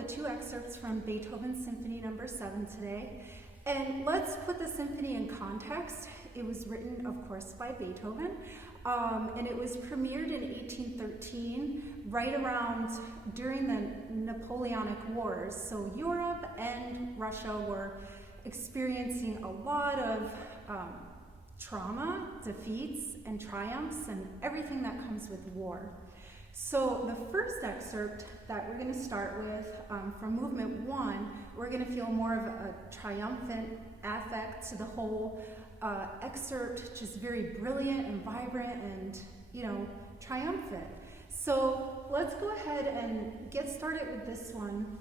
the two excerpts from Beethoven's Symphony No. 7 today. And let's put the symphony in context. It was written, of course, by Beethoven, and it was premiered in 1813, right around during the Napoleonic Wars. So Europe and Russia were experiencing a lot of trauma, defeats, and triumphs, and everything that comes with war. So the first excerpt that we're going to start with from movement 1, we're going to feel more of a triumphant affect to the whole excerpt, just very brilliant and vibrant and, triumphant. So let's go ahead and get started with this one.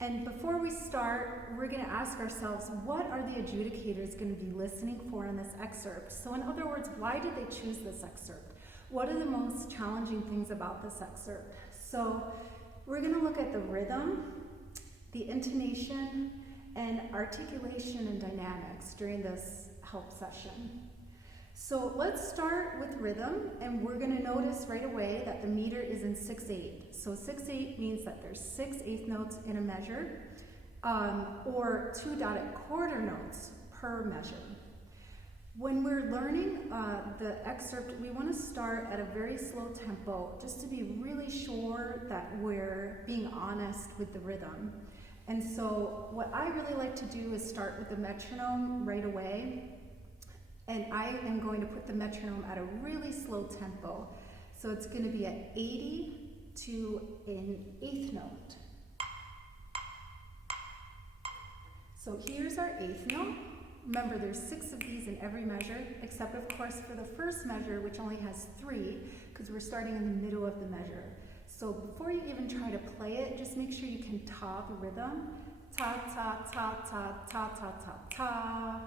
And before we start, we're going to ask ourselves, what are the adjudicators going to be listening for in this excerpt? So in other words, why did they choose this excerpt? What are the most challenging things about this excerpt? So we're going to look at the rhythm, the intonation, and articulation and dynamics during this help session. So let's start with rhythm, and we're going to notice right away that the meter is in 6/8. So 6/8 means that there's 6 eighth notes in a measure, or 2 dotted quarter notes per measure. When we're learning the excerpt, we want to start at a very slow tempo just to be really sure that we're being honest with the rhythm. And so what I really like to do is start with the metronome right away. And I am going to put the metronome at a really slow tempo. So it's going to be at 80 to an eighth note. So here's our eighth note. Remember, there's 6 of these in every measure, except of course for the first measure, which only has 3, because we're starting in the middle of the measure. So before you even try to play it, just make sure you can ta the rhythm. Ta, ta, ta, ta, ta, ta, ta, ta,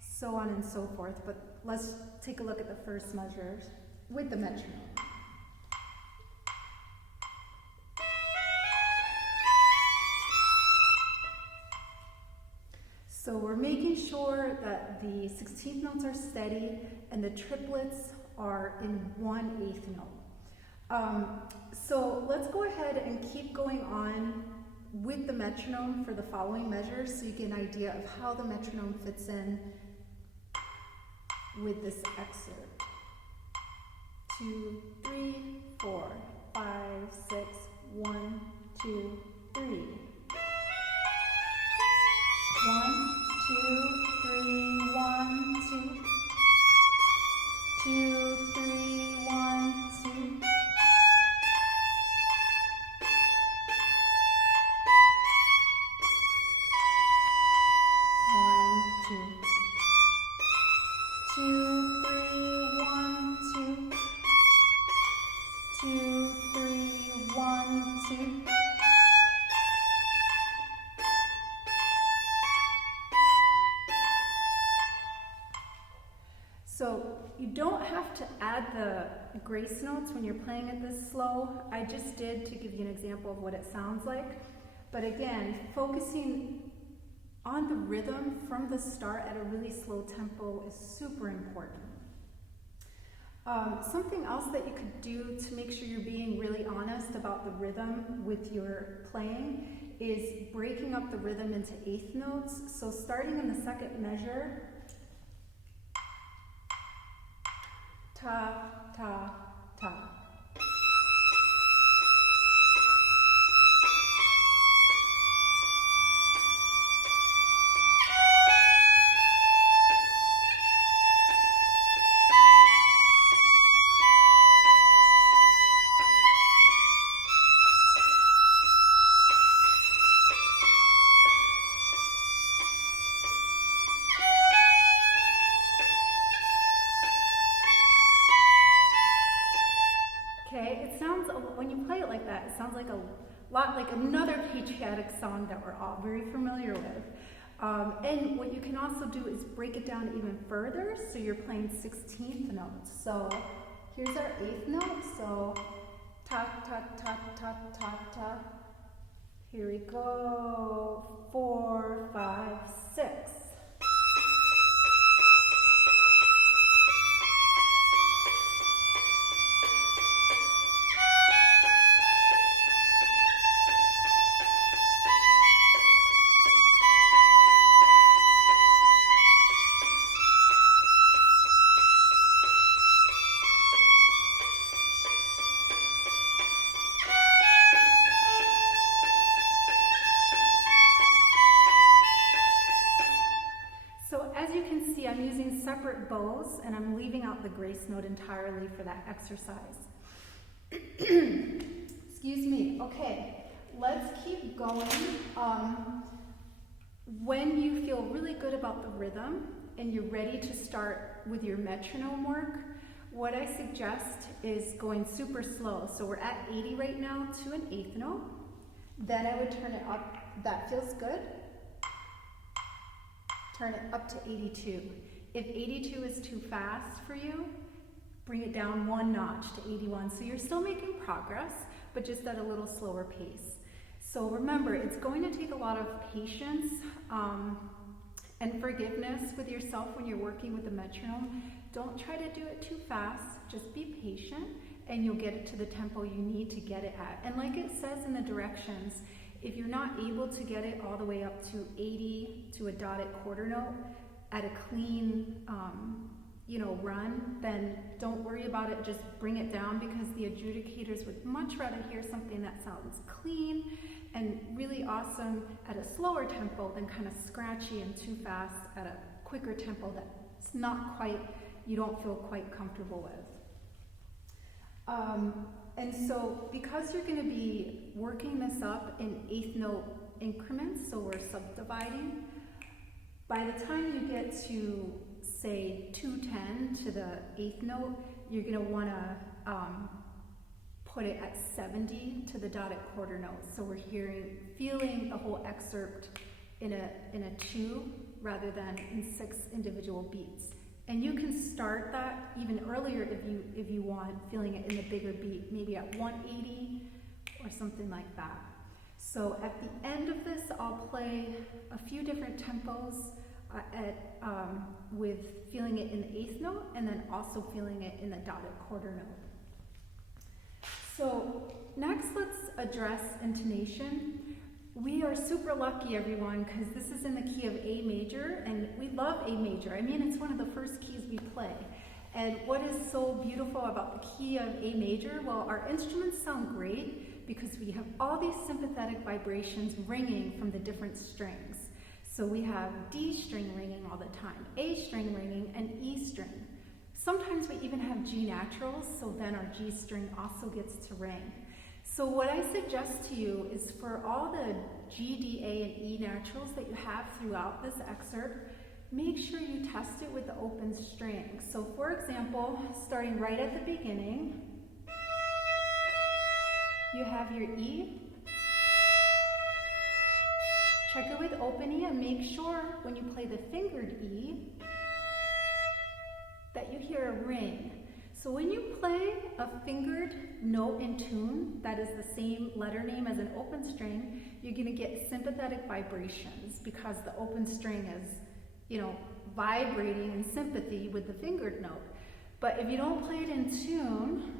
so on and so forth. But let's take a look at the first measure with the metronome. So we're making sure that the 16th notes are steady and the triplets are in 1/8 note. So let's go ahead and keep going on with the metronome for the following measures so you get an idea of how the metronome fits in with this excerpt. 2, 3, 4, 5, 6, 1, 2, 3. 1, 2, 3, 1, 2. 2, 3, 1, 2. 1, 2. 2, 3, 1, 2. 2, 3, 1, 2. So you don't have to add the grace notes when you're playing it this slow. I just did to give you an example of what it sounds like. But again, focusing on the rhythm from the start at a really slow tempo is super important. Something else that you could do to make sure you're being really honest about the rhythm with your playing is breaking up the rhythm into eighth notes. So starting in the second measure, ta, ta, ta. When you play it like that, it sounds like a lot like another patriotic song that we're all very familiar with. And what you can also do is break it down even further, so you're playing 16th notes. So here's our eighth note, so ta, ta, ta, ta, ta, ta. Here we go, 4, 5, 6. bows, and I'm leaving out the grace note entirely for that exercise. Excuse me. Okay, let's keep going. When you feel really good about the rhythm and you're ready to start with your metronome work, what I suggest is going super slow. So we're at 80 right now to an eighth note. Then I would turn it up. That feels good. Turn it up to 82. If 82 is too fast for you, bring it down one notch to 81. So you're still making progress, but just at a little slower pace. So remember, it's going to take a lot of patience and forgiveness with yourself when you're working with the metronome. Don't try to do it too fast. Just be patient, and you'll get it to the tempo you need to get it at. And like it says in the directions, if you're not able to get it all the way up to 80 to a dotted quarter note at a clean run, then don't worry about it, just bring it down, because the adjudicators would much rather hear something that sounds clean and really awesome at a slower tempo than kind of scratchy and too fast at a quicker tempo that's not quite, you don't feel quite comfortable with. And so because you're going to be working this up in eighth note increments, so we're subdividing, by the time you get to say 210 to the eighth note, you're going to want to put it at 70 to the dotted quarter note. So we're feeling the whole excerpt in a 2 rather than in 6 individual beats. And you can start that even earlier if you want, feeling it in the bigger beat, maybe at 180 or something like that. So at the end of this, I'll play a few different tempos with feeling it in the eighth note and then also feeling it in the dotted quarter note. So next, let's address intonation. We are super lucky, everyone, because this is in the key of A major, and we love A major. I mean, it's one of the first keys we play. And what is so beautiful about the key of A major? Well, our instruments sound great because we have all these sympathetic vibrations ringing from the different strings. So we have D string ringing all the time, A string ringing, and E string. Sometimes we even have G naturals, so then our G string also gets to ring. So what I suggest to you is for all the G, D, A, and E naturals that you have throughout this excerpt, make sure you test it with the open string. So for example, starting right at the beginning, you have your E. Check it with open E and make sure when you play the fingered E that you hear a ring. So when you play a fingered note in tune that is the same letter name as an open string, you're going to get sympathetic vibrations because the open string is, vibrating in sympathy with the fingered note. But if you don't play it in tune,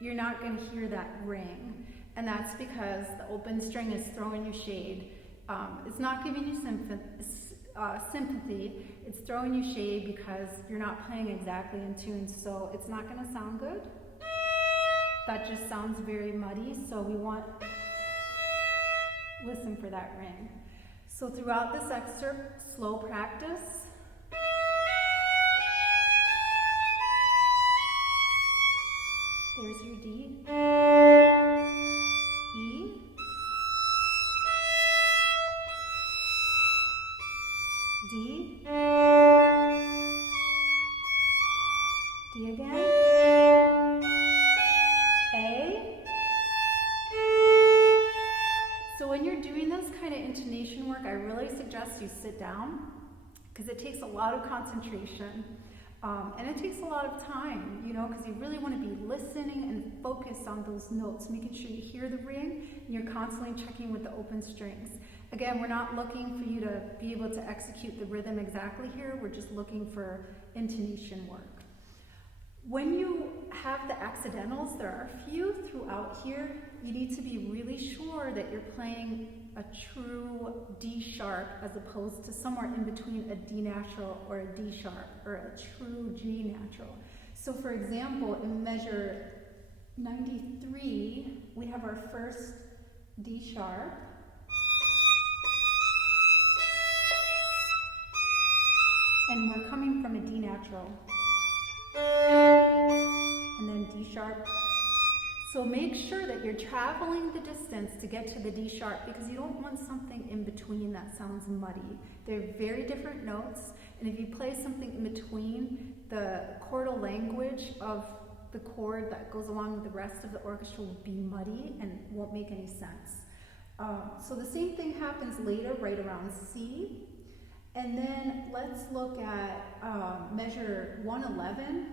you're not going to hear that ring. And that's because the open string is throwing you shade. It's not giving you sympathy, it's throwing you shade because you're not playing exactly in tune, so it's not going to sound good. That just sounds very muddy, so we want, listen for that ring. So throughout this excerpt, slow practice. There's your D, E, D, D again, A. So when you're doing this kind of intonation work, I really suggest you sit down because it takes a lot of concentration and it takes a lot of time, because you really want to be listening and focused on those notes, making sure you hear the ring and you're constantly checking with the open strings. Again, we're not looking for you to be able to execute the rhythm exactly here. We're just looking for intonation work. When you have the accidentals, there are a few throughout here. You need to be really sure that you're playing a true D sharp as opposed to somewhere in between a D natural or a D sharp or a true G natural. So for example, in measure 93, we have our first D sharp. And we're coming from a D natural. And then D sharp. So make sure that you're traveling the distance to get to the D sharp, because you don't want something in between that sounds muddy. They're very different notes, and if you play something in between, the chordal language of the chord that goes along with the rest of the orchestra will be muddy and won't make any sense. So the same thing happens later, right around C. And then let's look at measure 111.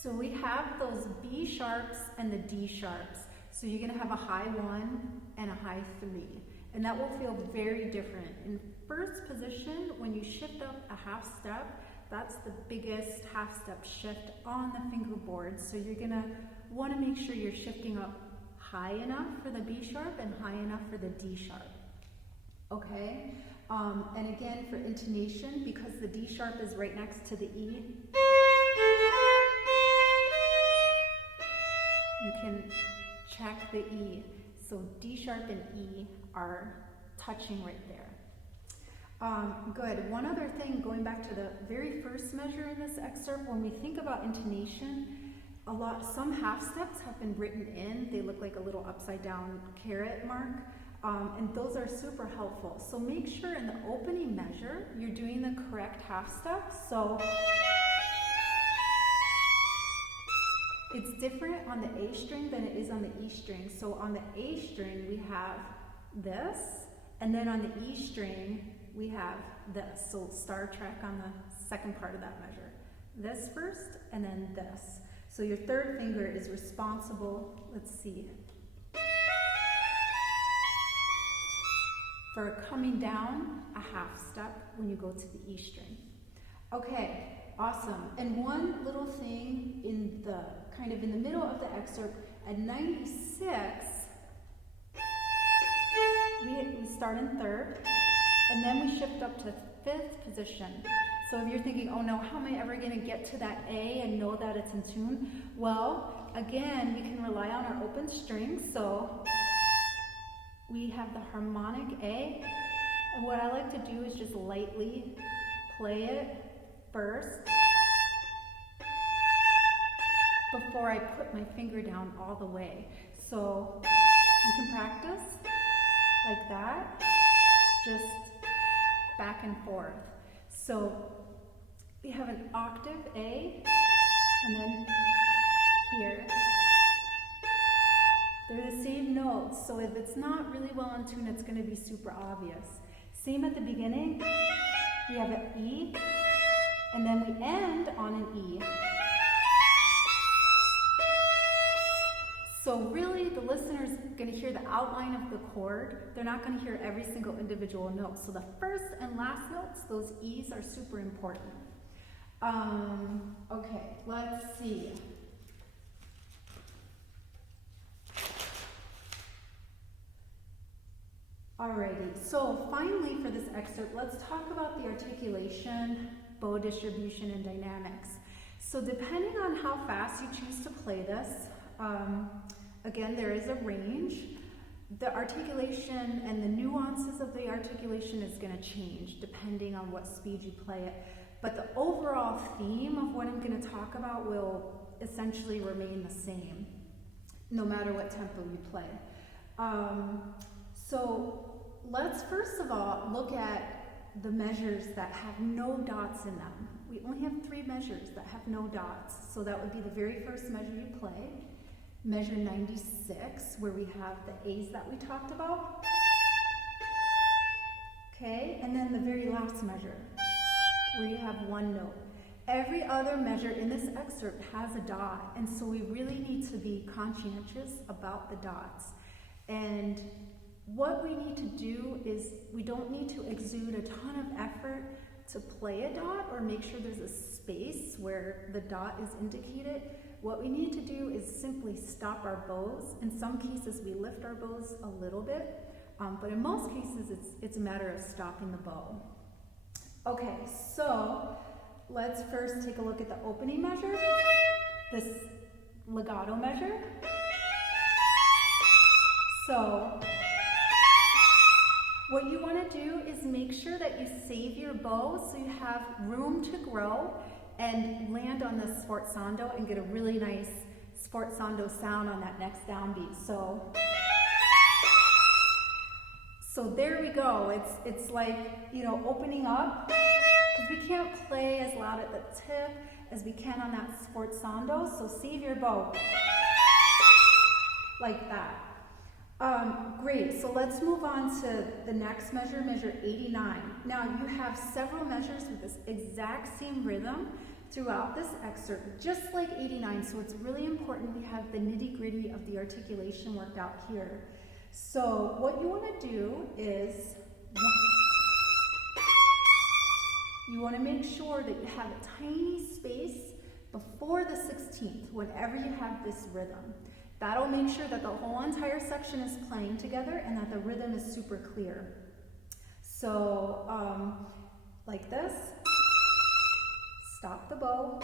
So we have those B sharps and the D sharps. So you're gonna have a high 1 and a high 3. And that will feel very different. In first position, when you shift up a half step, that's the biggest half step shift on the fingerboard. So you're gonna wanna make sure you're shifting up high enough for the B sharp and high enough for the D sharp. Okay? And again, for intonation, because the D sharp is right next to the E, you can check the E. So D sharp and E are touching right there. Good. One other thing, going back to the very first measure in this excerpt, when we think about intonation, some half steps have been written in. They look like a little upside down caret mark, and those are super helpful. So make sure in the opening measure, you're doing the correct half step. So it's different on the A string than it is on the E string. So on the A string, we have this, and then on the E string, we have this. So Star Trek on the second part of that measure. This first, and then this. So your third finger is responsible, let's see, for coming down a half step when you go to the E string. Okay, awesome. And one little thing in the kind of in the middle of the excerpt, at 96, we start in third, and then we shift up to fifth position. So if you're thinking, oh no, how am I ever going to get to that A and know that it's in tune? Well, again, we can rely on our open strings. So we have the harmonic A, and what I like to do is just lightly play it first before I put my finger down all the way. So you can practice like that, just back and forth. So we have an octave A, and then here. They're the same notes, so if it's not really well in tune, it's going to be super obvious. Same at the beginning, we have an E, and then we end on an E. So really, the listener's going to hear the outline of the chord. They're not going to hear every single individual note. So the first and last notes, those E's are super important. Okay, let's see. Alrighty, so finally for this excerpt, let's talk about the articulation, bow distribution, and dynamics. So depending on how fast you choose to play this, again, there is a range. The articulation and the nuances of the articulation is going to change depending on what speed you play it. But the overall theme of what I'm going to talk about will essentially remain the same, no matter what tempo you play. So let's first of all look at the measures that have no dots in them. We only have 3 measures that have no dots. So that would be the very first measure you play. Measure 96, where we have the A's that we talked about. Okay, and then the very last measure, where you have 1 note. Every other measure in this excerpt has a dot, and so we really need to be conscientious about the dots. And what we need to do is, we don't need to exude a ton of effort to play a dot or make sure there's a space where the dot is indicated. What we need to do is simply stop our bows. In some cases, we lift our bows a little bit, but in most cases, it's a matter of stopping the bow. Okay, so let's first take a look at the opening measure, this legato measure. So what you want to do is make sure that you save your bow so you have room to grow and land on the sforzando and get a really nice sforzando sound on that next downbeat. So there we go. It's like, you know, opening up, because we can't play as loud at the tip as we can on that sforzando. So save your bow like that. Great, so let's move on to the next measure, measure 89. Now you have several measures with this exact same rhythm throughout this excerpt, just like 89, so it's really important we have the nitty-gritty of the articulation worked out here. So what you want to do is, you want to make sure that you have a tiny space before the 16th whenever you have this rhythm. That'll make sure that the whole entire section is playing together and that the rhythm is super clear. So, like this, stop the bow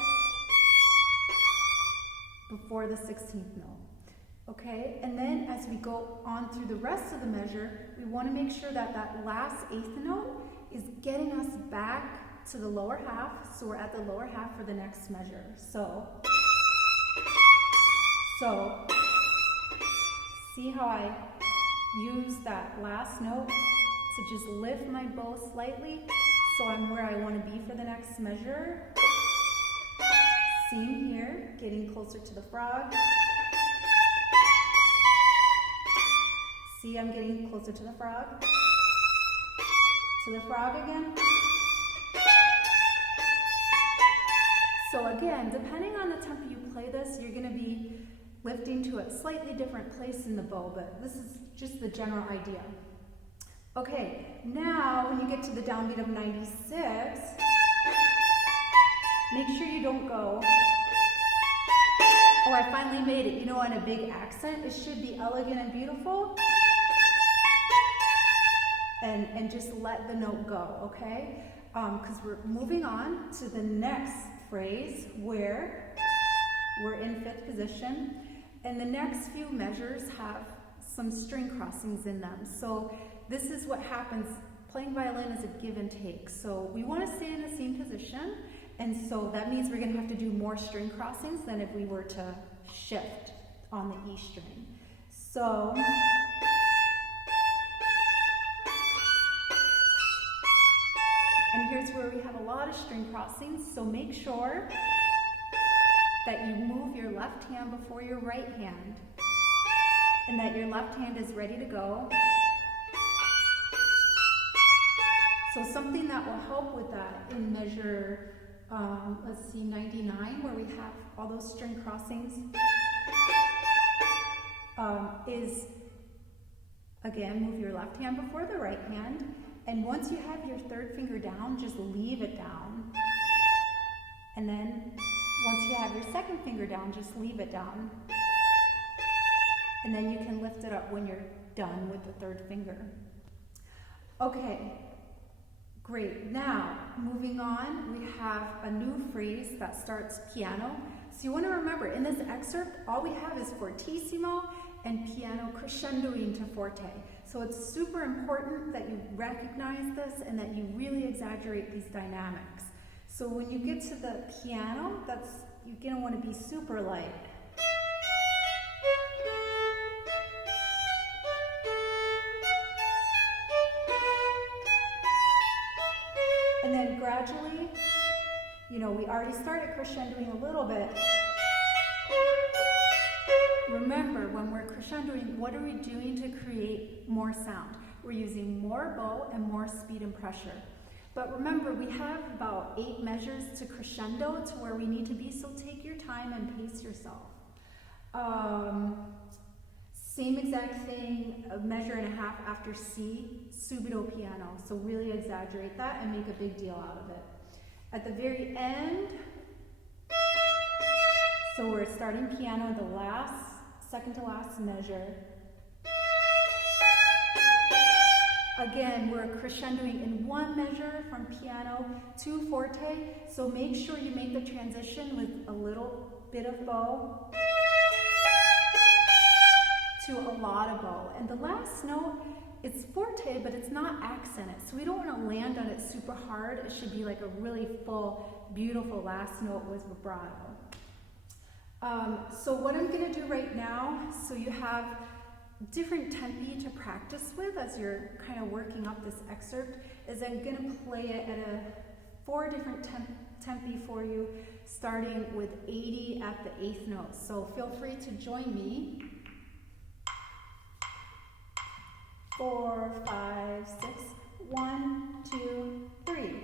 before the 16th note. Okay, and then as we go on through the rest of the measure, we want to make sure that that last 8th note is getting us back to the lower half, so we're at the lower half for the next measure. So see how I use that last note to just lift my bow slightly so I'm where I want to be for the next measure. Same here, getting closer to the frog. See, I'm getting closer to the frog. To the frog again. So again, depending on the tempo you play this, you're going to be lifting to a slightly different place in the bow, but this is just the general idea. Okay, now when you get to the downbeat of 96, make sure you don't go, oh, I finally made it, you know, on a big accent. It should be elegant and beautiful. And just let the note go, okay? Because we're moving on to the next phrase where we're in 5th position. And the next few measures have some string crossings in them. So this is what happens. Playing violin is a give and take. So we want to stay in the same position. And so that means we're going to have to do more string crossings than if we were to shift on the E string. So and here's where we have a lot of string crossings. So make sure that you move your left hand before your right hand and that your left hand is ready to go. So something that will help with that in measure, let's see, 99, where we have all those string crossings, is, again, move your left hand before the right hand, and once you have your 3rd finger down, just leave it down. And then once you have your 2nd finger down, just leave it down. And then you can lift it up when you're done with the 3rd finger. Okay, great. Now, moving on, we have a new phrase that starts piano. So you want to remember, in this excerpt, all we have is fortissimo and piano crescendoing to forte. So it's super important that you recognize this and that you really exaggerate these dynamics. So when you get to the piano, you're going to want to be super light. And then gradually, you know, we already started crescendoing a little bit. Remember, when we're crescendoing, what are we doing to create more sound? We're using more bow and more speed and pressure. But remember, we have about 8 measures to crescendo to where we need to be, so take your time and pace yourself. Same exact thing, a measure and a half after C, subito piano. So really exaggerate that and make a big deal out of it. At the very end, so we're starting piano, the last, second to last measure. Again, we're crescendoing in one measure from piano to forte, so make sure you make the transition with a little bit of bow to a lot of bow. And the last note, it's forte, but it's not accented, so we don't want to land on it super hard. It should be like a really full, beautiful last note with vibrato. So what I'm going to do right now, so you have different tempi to practice with as you're kind of working up this excerpt, is I'm going to play it at 4 different tempi for you, starting with 80 at the 8th note. So feel free to join me. 4, 5, 6, 1, 2, 3.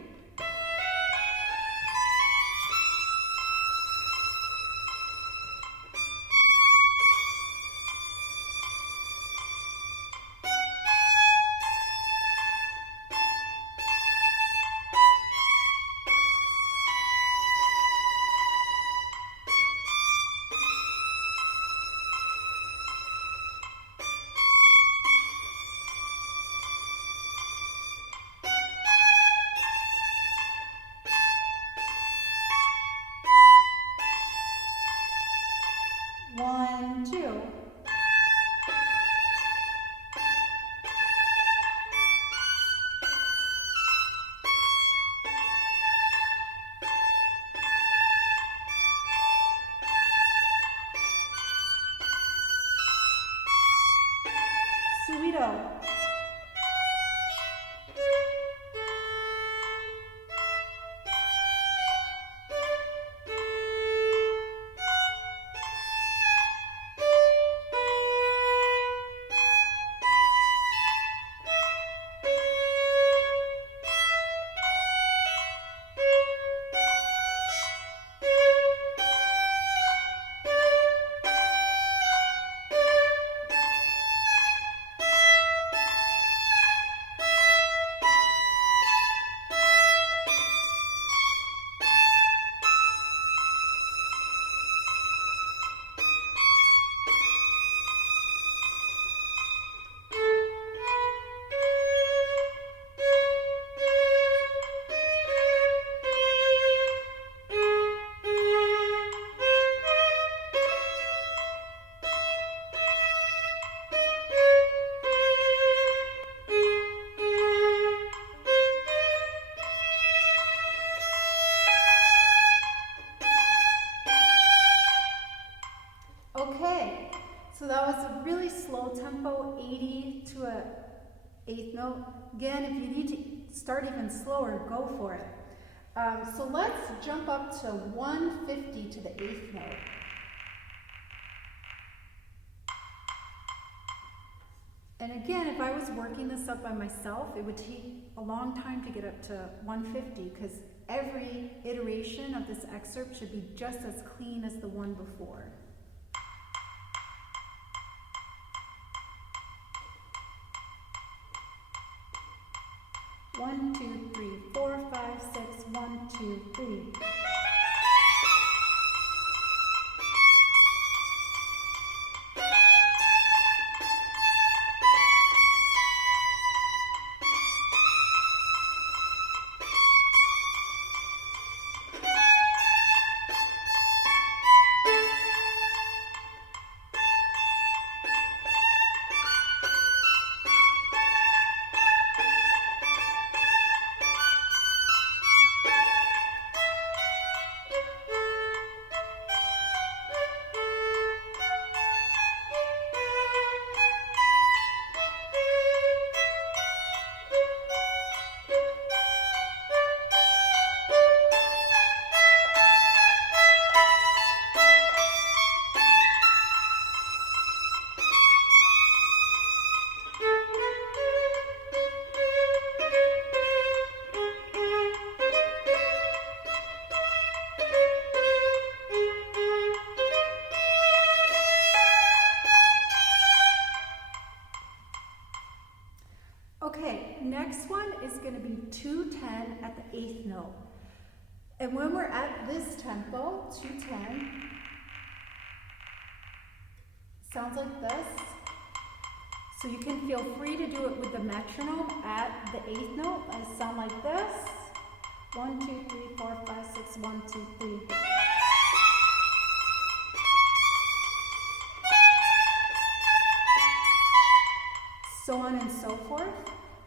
Okay, so that was a really slow tempo, 80 to a 8th note. Again, if you need to start even slower, go for it. So let's jump up to 150 to the 8th note. And again, if I was working this up by myself, it would take a long time to get up to 150 because every iteration of this excerpt should be just as clean as the one before. One, 2, 3, 4, 5, 6, 1, 2, 3. Okay, next one is going to be 210 at the 8th note. And when we're at this tempo, 210, sounds like this. So you can feel free to do it with the metronome at the 8th note. I sound like this. 1, 2, 3, 4, 5, 6, 1, 2, 3. So on and so forth.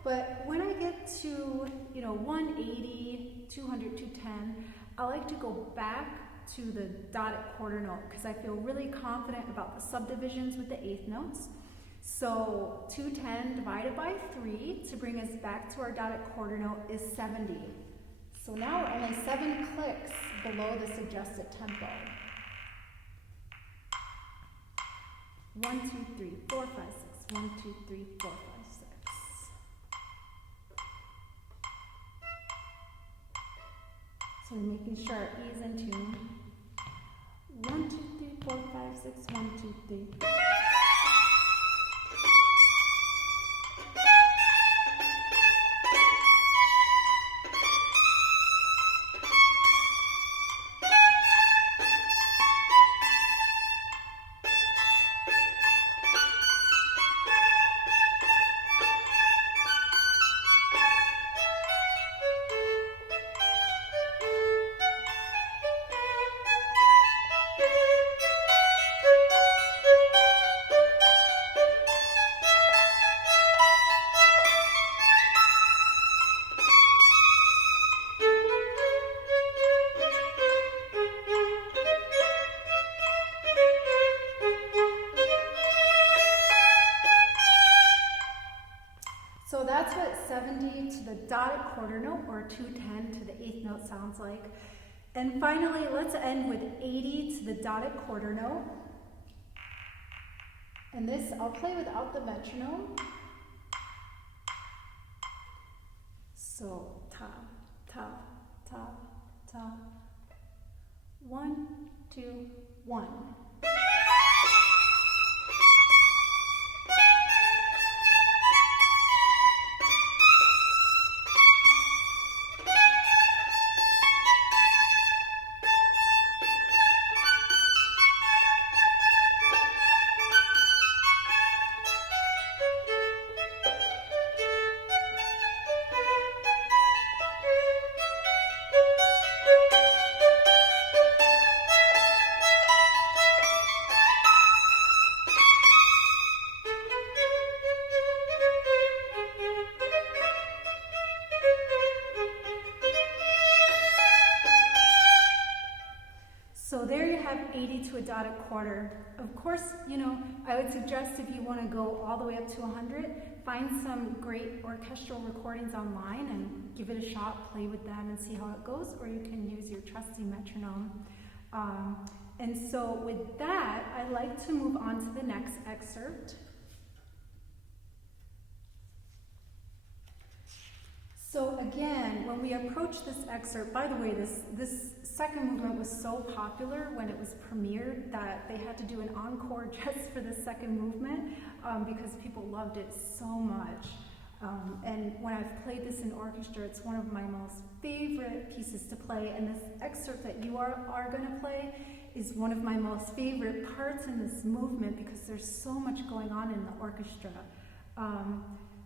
But when I get to, 180, 200, 210, I like to go back to the dotted quarter note because I feel really confident about the subdivisions with the 8th notes. So 210 divided by 3 to bring us back to our dotted quarter note is 70. So now we're only 7 clicks below the suggested tempo. 1, 2, 3, 4, 5, 6. 1, 2, 3, 4, 5, 6. So we're making sure our E is in tune. 1, 2, 3, 4, 5, 6. 1, 2, 3. So that's what 70 to the dotted quarter note or 210 to the 8th note sounds like. And finally, let's end with 80 to the dotted quarter note. And this, I'll play without the metronome. So, ta, ta, ta, ta. 1, 2, 1. So there you have 80 to a dotted quarter. Of course, I would suggest if you want to go all the way up to 100, find some great orchestral recordings online and give it a shot, play with them and see how it goes, or you can use your trusty metronome. And so with that, I'd like to move on to the next excerpt. So again, when we approach this excerpt, by the way, this second movement was so popular when it was premiered that they had to do an encore just for the second movement because people loved it so much. And when I've played this in orchestra, it's one of my most favorite pieces to play. And this excerpt that you are going to play is one of my most favorite parts in this movement because there's so much going on in the orchestra.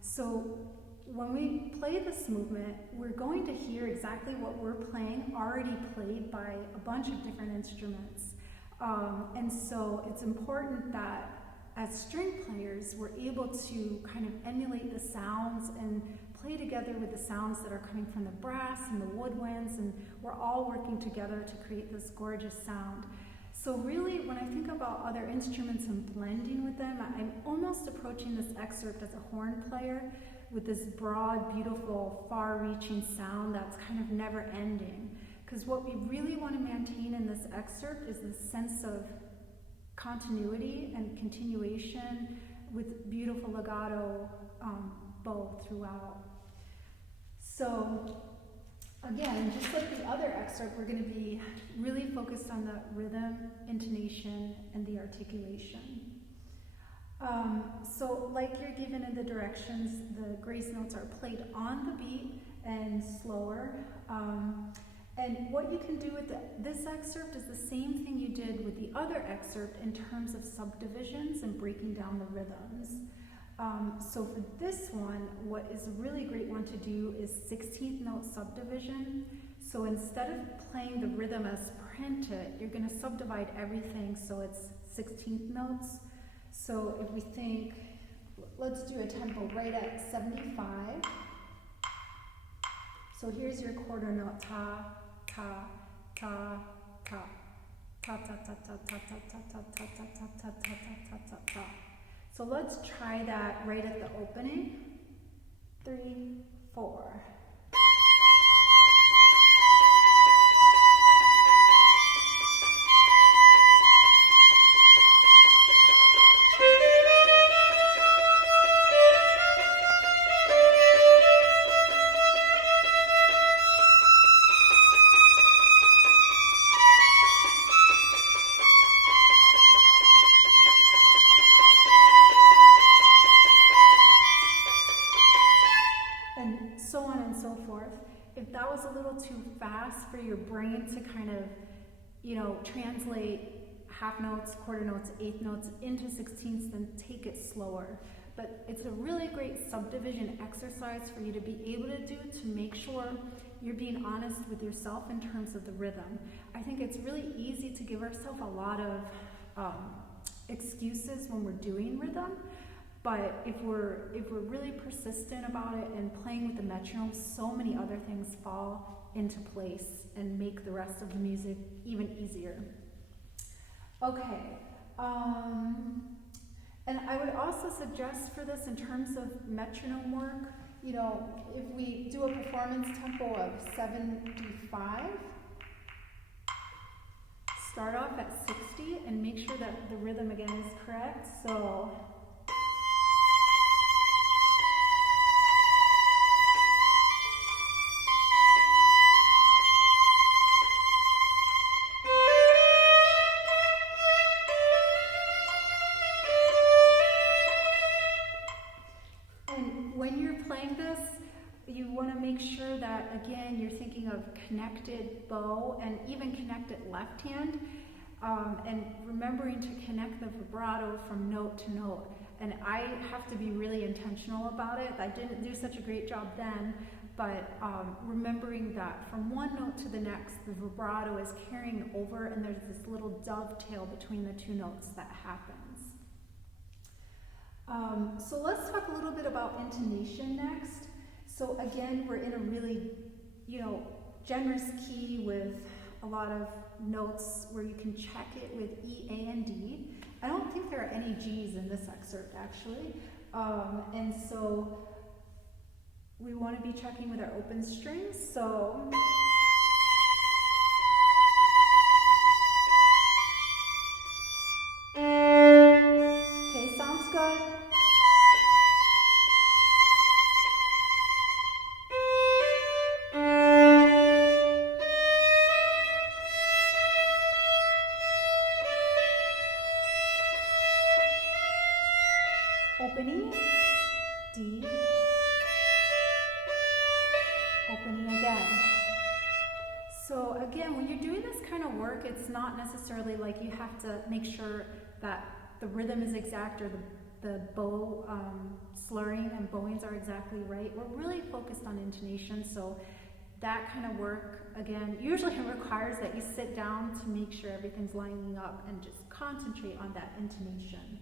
So when we play this movement, we're going to hear exactly what we're playing already played by a bunch of different instruments. And so it's important that as string players, we're able to kind of emulate the sounds and play together with the sounds that are coming from the brass and the woodwinds, and we're all working together to create this gorgeous sound. So really, when I think about other instruments and blending with them, I'm almost approaching this excerpt as a horn player with this broad, beautiful, far-reaching sound that's kind of never-ending. Because what we really want to maintain in this excerpt is this sense of continuity and continuation with beautiful legato bow throughout. So again, just like the other excerpt, we're going to be really focused on the rhythm, intonation, and the articulation. So like you're given in the directions, the grace notes are played on the beat and slower. And what you can do with this excerpt is the same thing you did with the other excerpt in terms of subdivisions and breaking down the rhythms. So for this one, what is a really great one to do is 16th note subdivision. So instead of playing the rhythm as printed, you're going to subdivide everything so it's 16th notes. So if we think, let's do a tempo right at 75. So here's your quarter note, ta, ta, ta, ta, ta, ta, ta, ta, ta, ta, ta, ta, ta, ta, ta, ta, ta, ta, ta. So let's try that right at the opening. 3, 4. So on and so forth. If that was a little too fast for your brain to kind of, translate half notes, quarter notes, eighth notes into 16ths, then take it slower. But it's a really great subdivision exercise for you to be able to do to make sure you're being honest with yourself in terms of the rhythm. I think it's really easy to give ourselves a lot of excuses when we're doing rhythm. But if we're really persistent about it and playing with the metronome, so many other things fall into place and make the rest of the music even easier. Okay, and I would also suggest for this in terms of metronome work, if we do a performance tempo of 75, start off at 60 and make sure that the rhythm again is correct. So. When you're playing this, you want to make sure that, again, you're thinking of connected bow and even connected left hand, and remembering to connect the vibrato from note to note. And I have to be really intentional about it. I didn't do such a great job then, but remembering that from one note to the next, the vibrato is carrying over and there's this little dovetail between the two notes that happens. So let's talk a little bit about intonation next. So again, we're in a really, generous key with a lot of notes where you can check it with E, A, and D. I don't think there are any G's in this excerpt actually. And so we want to be checking with our open strings. So okay, sounds good. Opening, D, opening again. So again, when you're doing this kind of work, it's not necessarily like you have to make sure that the rhythm is exact or the bow slurring and bowings are exactly right. We're really focused on intonation, so that kind of work, again, usually requires that you sit down to make sure everything's lining up and just concentrate on that intonation.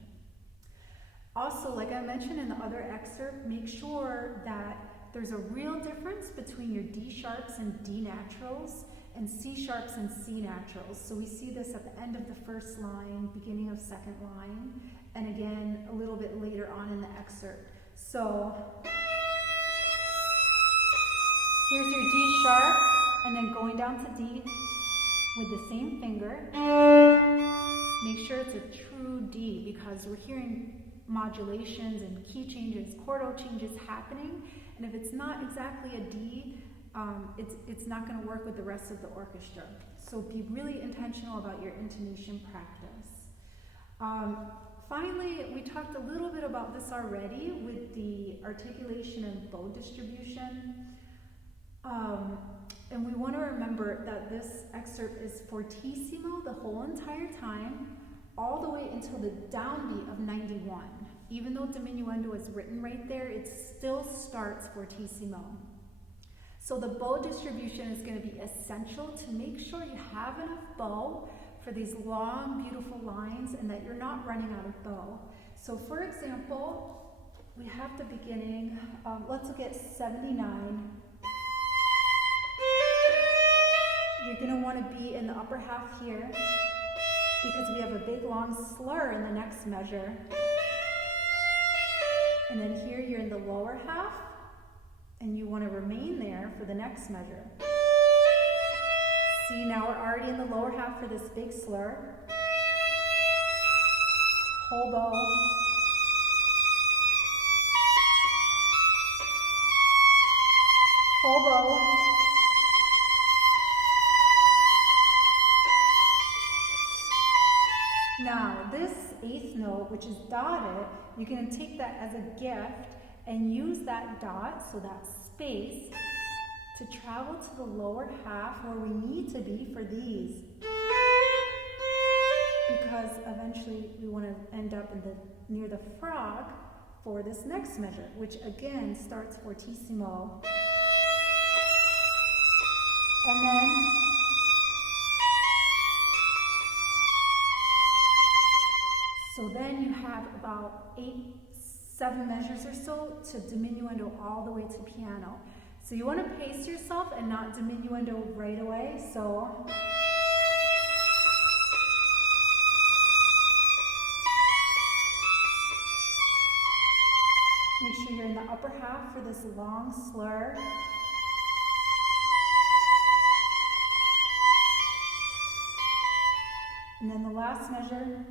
Also, like I mentioned in the other excerpt, make sure that there's a real difference between your D sharps and D naturals and C sharps and C naturals. So we see this at the end of the first line, beginning of second line, and again a little bit later on in the excerpt. So here's your D sharp, and then going down to D with the same finger. Make sure it's a true D because we're hearing modulations and key changes, chordal changes happening, and if it's not exactly a D, it's not going to work with the rest of the orchestra. So be really intentional about your intonation practice. Finally, we talked a little bit about this already with the articulation and bow distribution. And we want to remember that this excerpt is fortissimo the whole entire time, all the way until the downbeat of 91. Even though diminuendo is written right there, it still starts fortissimo. So the bow distribution is going to be essential to make sure you have enough bow for these long, beautiful lines and that you're not running out of bow. So for example, we have the beginning, let's look at 79. You're going to want to be in the upper half here because we have a big long slur in the next measure. And then here you're in the lower half and you want to remain there for the next measure. See, now we're already in the lower half for this big slur. Whole bow. Whole bow. Now, this eighth note, which is dotted, you're going to take that as a gift and use that dot, so that space, to travel to the lower half where we need to be for these. Because eventually we want to end up in near the frog for this next measure, which again starts fortissimo. And then so then you have about 7 measures or so to diminuendo all the way to piano. So you want to pace yourself and not diminuendo right away. So make sure you're in the upper half for this long slur. And then the last measure,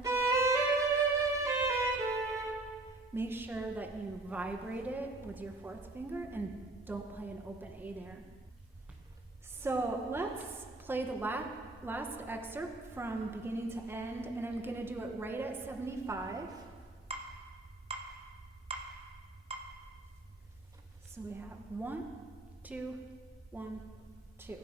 make sure that you vibrate it with your 4th finger and don't play an open A there. So let's play the last excerpt from beginning to end, and I'm going to do it right at 75. So we have 1, 2, 1, 2.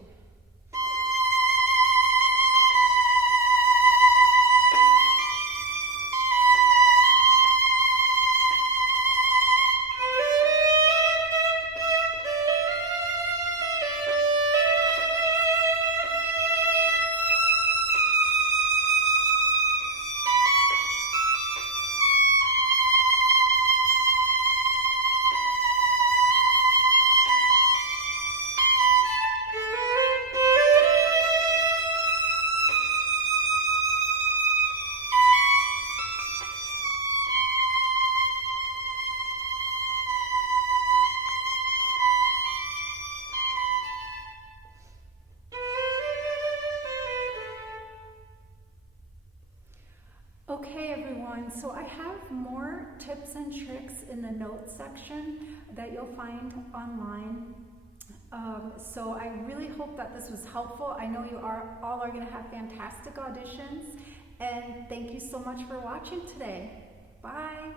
Okay everyone, so I have more tips and tricks in the notes section that you'll find online. So I really hope that this was helpful. I know you all are going to have fantastic auditions, and thank you so much for watching today. Bye!